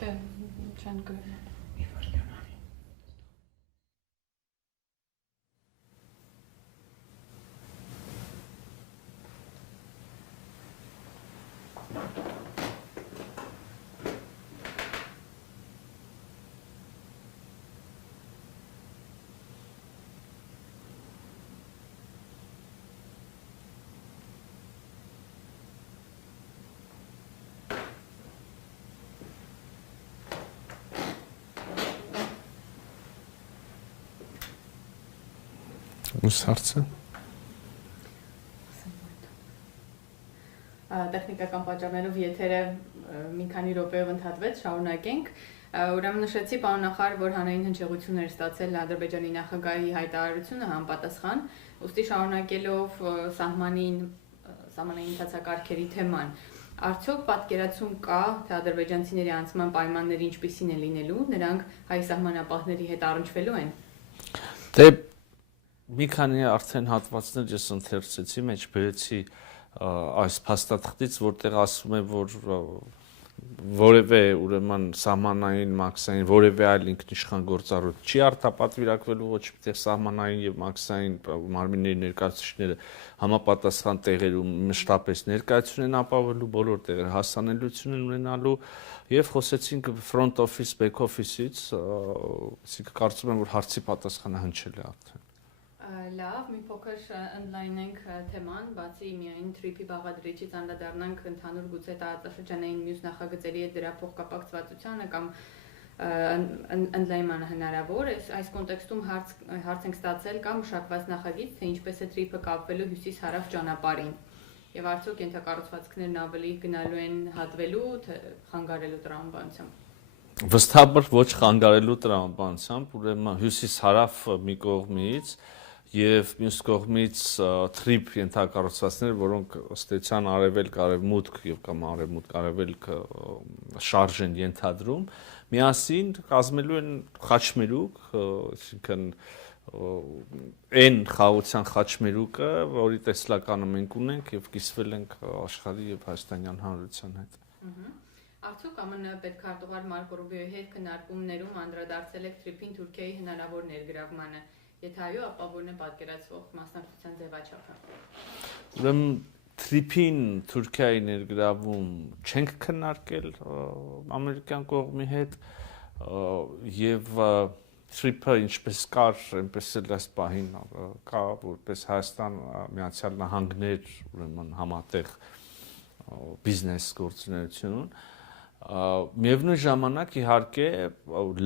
չեն գրել։ Ո՞ւս հարցը։ Տեխնիկական պատճառներով եթերը մի քանի րոպեով ընդհատվեց, շարունակենք։ Ուրեմն նշեցի պարոն նախարար, որ հանրային հնչեղություն էր ստացել Ադրբեջանի նախագահի հայտարարությունը համապատասխան, ուստի շարունակելով սահմանային ընթացակարգերի թեման։ Արդյոք պատկերացում կա, թե ադրբեջանցիների անցման պայմանները ինչպիսին են լինելու, նրանք հայ սահմանապահների հետ առնչվելու են։ Դե մի քանի արդեն հատվածներ ես ընթերցեցի, մեջ բերեցի այս փաստաթղթից, որտեղ ասվում է, որ որևէ ուրեմն սահմանային մաքսային որևէ այլ ինքնիշխան գործառույթ չի արտապատվիրակվելու ոչ միտեղ սահմանային եւ մաքսային մարմինների ներկայացուցիչները համապատասխան տեղերում մշտապես ներկայացություն են ապավելու, բոլոր տեղեր հասանելիություն են ունենալու եւ խոսեցինք front office, back office-ից, այսինքն կարծում եմ, որ հարցի պատասխանը հնչել է արդեն։ Լավ, մի փոքր ընդլայնենք թեման, բացի միայն թրիփի բաղադրիչից անդրադառնանք ընդհանուր գուցե տարածաշրջանային մյուս նախագծերի հետ դրա փոխկապակցվածությանը կամ ընդլայնմանը հնարավոր է։ Այս կոնտեքստում հարց ենք ստացել կամ մշակված նախագիծ, թե ինչպես է թրիփը կապվելու հյուսիս-հարավ ճանապարհին։ Եվ արդյոք ենթակառուցվածքներն ավելի գնալու են հատվելու, թե խանգարելու տրամաբանությամբ։ Վստահաբար ոչ խանգարելու տրամաբանությամբ, ուրեմն հյուսիս-հարավ մի կողմից եւ մյուս կողմից թրիփ ենթակառուցվածքներ, որոնք ըստ էության արևելք-արևմուտք եւ կամ արևմուտք-արևելք շարժ են ենթադրում, միասին կազմելու են խաչմերուկ, այսինքն այն խաղաղության խաչմերուկը, որի տեսլականը մենք ունենք եւ կիսվել ենք աշխարհի եւ հայաստանյան հանրության հետ։ Արդյոք ԱՄՆ պետքարտուղար Մարկո Ռուբիոյի հետ քննարկումներում անդրադարձել եք թրիփին Թուրքիայի հնարավոր ներգրավմանը։ Եթե այո, ապա որն է պատկերացվող մասնակցության ձևաչափը։ Ուրեմն թրիփին Թուրքիայի ներգրավում չենք քննարկել ամերիկյան կողմի հետ եւ թրիփը ինչպես կար, այնպես էլ այս պահին կա, որպես Հայաստան, Միացյալ Նահանգներ, ուրեմն համատեղ բիզնես գործունեություն Միևնույն ժամանակ իհարկե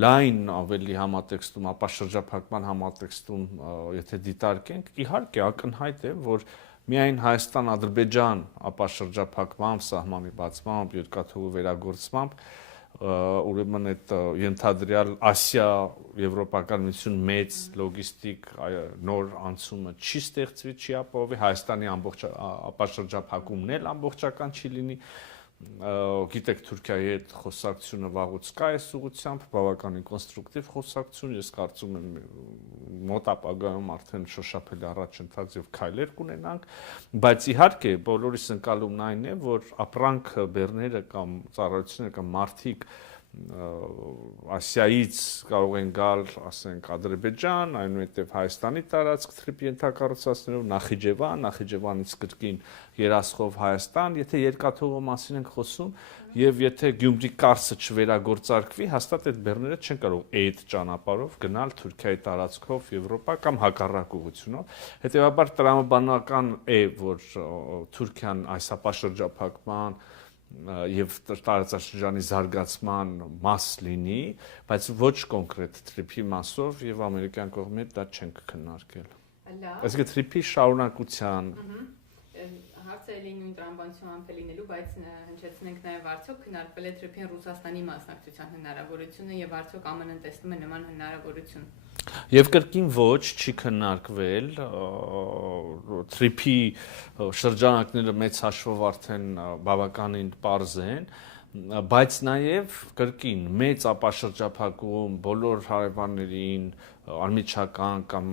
լայն ավելի համատեքստում, ապա շրջափակման համատեքստում, եթե դիտարկենք, իհարկե ակնհայտ է, որ միայն Հայաստան-Ադրբեջան ապա շրջափակմամբ, սահմանի բացմամբ, երկաթուղու վերագործմամբ, ուրեմն այդ ենթադրյալ Ասիա-Եվրոպական միություն մեծ լոգիստիկ նոր անցումը չի ստեղծվի, չի ապահովի, Հայաստանի ամբողջ ապա շրջափակումն էլ ամբողջական չի լինի, գիտեք Թուրքիայի հետ խոսակցությունը վաղուց կա այս ուղղությամբ, բավականին կոնստրուկտիվ խոսակցություն, ես կարծում եմ մոտ ապագայում արդեն շոշափելի առաջընթաց եւ քայլեր կունենանք, բայց իհարկե բոլորիս ընկալումն այն է, որ ապրանք բեռները կամ ծառայությունները կամ մարդիկ Ասիայից կարող են գալ, ասենք Ադրբեջան, այնուհետև Հայաստանի տարածք թրիփի ենթակառուցվածքներով, Նախիջևանից կրկին երասխով Հայաստան, եթե երկաթուղու մասին ենք խոսում, եւ եթե Գյումրի Կարսը չվերագործարկվի, հաստատ այդ բեռները չեն կարող այդ ճանապարհով գնալ Թուրքիայի տարածքով Եվրոպա կամ հակառակ ուղղությունով։ Հետեւաբար տրամաբանական է, որ Թուրքիան այս ապաշրջափակման եւ տարածաշրջանի զարգացման մաս լինի, բայց ոչ կոնկրետ թրիփի մասով եւ ամերիկյան կողմի հետ դա չենք քննարկել։ Այսինքն թրիփի շարունակության հարցը էլի նույն տրամաբանությամբ է լինելու, բայց հնչեցնենք նաեւ արդյոք քննարկվել է թրիփին Ռուսաստանի մասնակցության հնարավորությունը եւ արդյոք ԱՄՆ-ն տեսնում է նման հնարավորություն։ Եվ կրկին ոչ, չի քննարկվել, թրիփի շրջանակները մեծ հաշվով արդեն բավականին պարզ են, բայց նաև կրկին մեծ ապաշրջափակում բոլոր հարևաններին, անմիջական կամ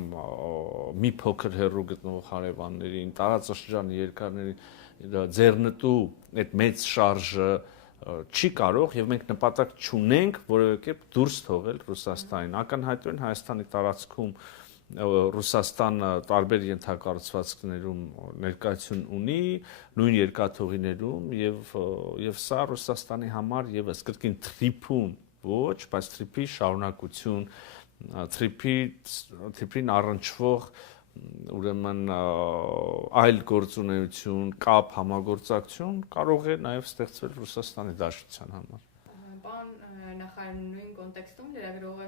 մի փոքր հեռու գտնվող հարևաններին, տարածաշրջանի երկրներին ձեռնտու այդ մեծ շարժը չի կարող եւ մենք նպատակ չունենք որևէ կերպ դուրս թողել Ռուսաստանին։ Ակնհայտորեն Հայաստանի տարածքում Ռուսաստանը տարբեր ենթակառուցվածքներում ներկայություն ունի, նույն երկաթուղիներում եւ սա Ռուսաստանի համար եւս կրկին թրիփում ոչ, բայց թրիփի շարունակություն, թրիփին առնչվող ուրեմն այլ գործունեություն, կապ, համագործակցություն կարող է նաև ստեղծվել Ռուսաստանի Դաշնության համար։ Պարոն նախարար, նույն կոնտեքստում լրագրողը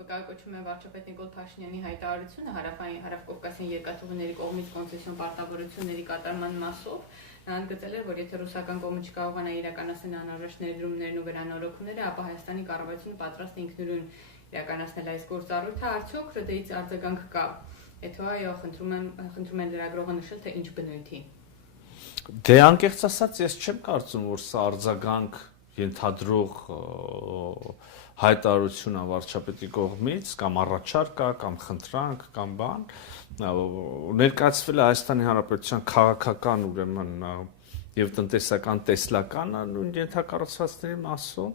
վկայակոչում է վարչապետ Նիկոլ Փաշինյանի հայտարարությունը Հարավկովկասյան երկաթուղիների կողմից կոնցեսիոն պարտավորությունների կատարման մասով։ Նա ընդգծել է, որ եթե ռուսական կողմը չկարողանա իրականացնել անհրաժեշտ ներդրումներն ու վերանորոգումները, ապա Հայաստանի կառավարությունը պատրաստ է ինքնուրույն իրականացնել այս գործառույթը, արդյոք ՌԴ-ից արձագանք կա։ Եթե այո, խնդրում են լրագրողը նշել, թե ինչ բնույթի։ Դե անկեղծ ասած, ես չեմ կարծում, որ սա արձագանք ենթադրող հայտարարություն է վարչապետի կողմից, կամ առաջարկ կա, կամ խնդրանք, կամ բան, ներկայացվել է Հայաստանի Հանրապետության քաղաքական ուրեմն եւ տնտեսական տեսլականը նույն ենթակառուցվածքների մասում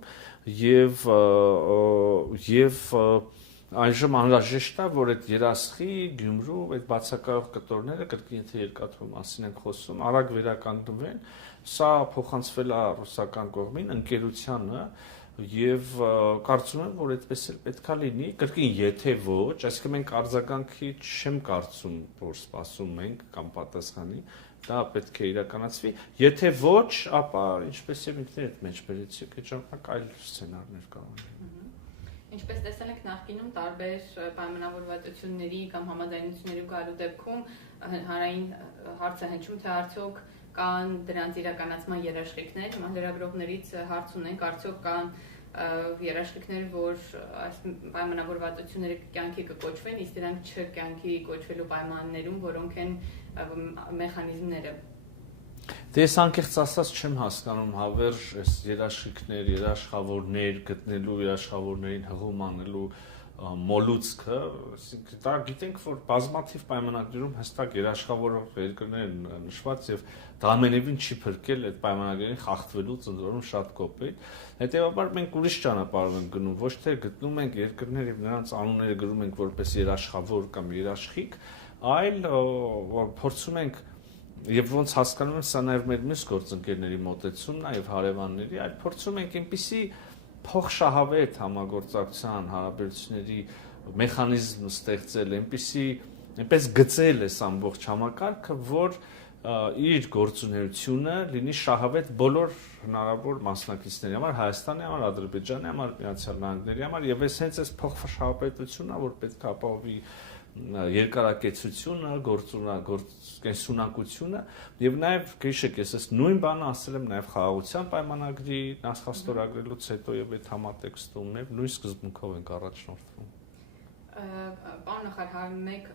եւ այժմ անհրաժեշտ է, որ այդ երասխի, Գյումրու, այդ բացակայող կտորները, կրկին եթե երկաթուղի մասին ենք խոսում, արագ վերականգնվեն, սա փոխանցվել է ռուսական կողմին, ընկերությանը եւ կարծում եմ, որ այդպես էլ պետքա լինի, կրկին եթե ոչ, այսինքն մենք արձագանքի չեմ կարծում, որ սպասում ենք կամ պատասխանի, դա պետք է իրականացվի, եթե ոչ, ապա ինչպես եւ ինքներդ մեջ բերեցիք, այդ ժամանակ այլ սցենարներ կարող են։ Ինչպես տեսել ենք նախկինում տարբեր պայմանավորվածությունների կամ համաձայնությունների գալու դեպքում հանրային հարց է հնչում, թե արդյոք կան դրանց իրականացման երաշխիքներ, լրագրողներից հարց ունենք, արդյոք կան երաշխիքներ, որ այս պայմանավորվածությունները կյանքի կկոչվեն, իսկ դրանք չկյանքի կոչվելու պայմաններում, որոնք են մեխանիզմները։ Դե ես անկեղծ ասած չեմ հասկանում հավերժ այս երաշխիքներ, երաշխավորներ գտնելու, երաշխավորներին հղում անելու մոլուցքը, այսինքն դա գիտենք, որ բազմաթիվ պայմանագրերում հստակ երաշխավորող երկրներ են նշված եւ դա ամենևին չի փրկել այդ պայմանագրերին խախտվելուց ընդորում շատ կոպիտ։ Հետեւաբար մենք ուրիշ ճանապարհով ենք գնում, ոչ թե գտնում ենք երկրներ եւ նրանց անունները գրում ենք որպես երաշխավոր կամ երաշխիք, այլ փորձում ենք Եվ ոնց հասկանում եմ, սա նաև մեր մյուս գործընկերների մոտեցումն է եւ հարևանների, այլ փորձում ենք այնպիսի փոխշահավետ համագործակցության հարաբերությունների մեխանիզմ ստեղծել, այնպես գծել այս ամբողջ համակարգը, որ իր գործունեությունը լինի շահավետ բոլոր հնարավոր մասնակիցների համար, Հայաստանի համար, Ադրբեջանի համար, Միացյալ Նահանգների համար, եւ հենց այս փոխշահավետությունն է, որ պետք է ապահովի երկարակեցությունը, կենսունակությունը եւ նաեւ գիշեք ես այս նույն բանը ասել եմ նաեւ խաղաղության պայմանագրի նախաստորագրելուց հետո եւ այդ համատեքստում նույն սկզբունքով ենք առաջնորդվում։ Պարոն նախարար, մեկ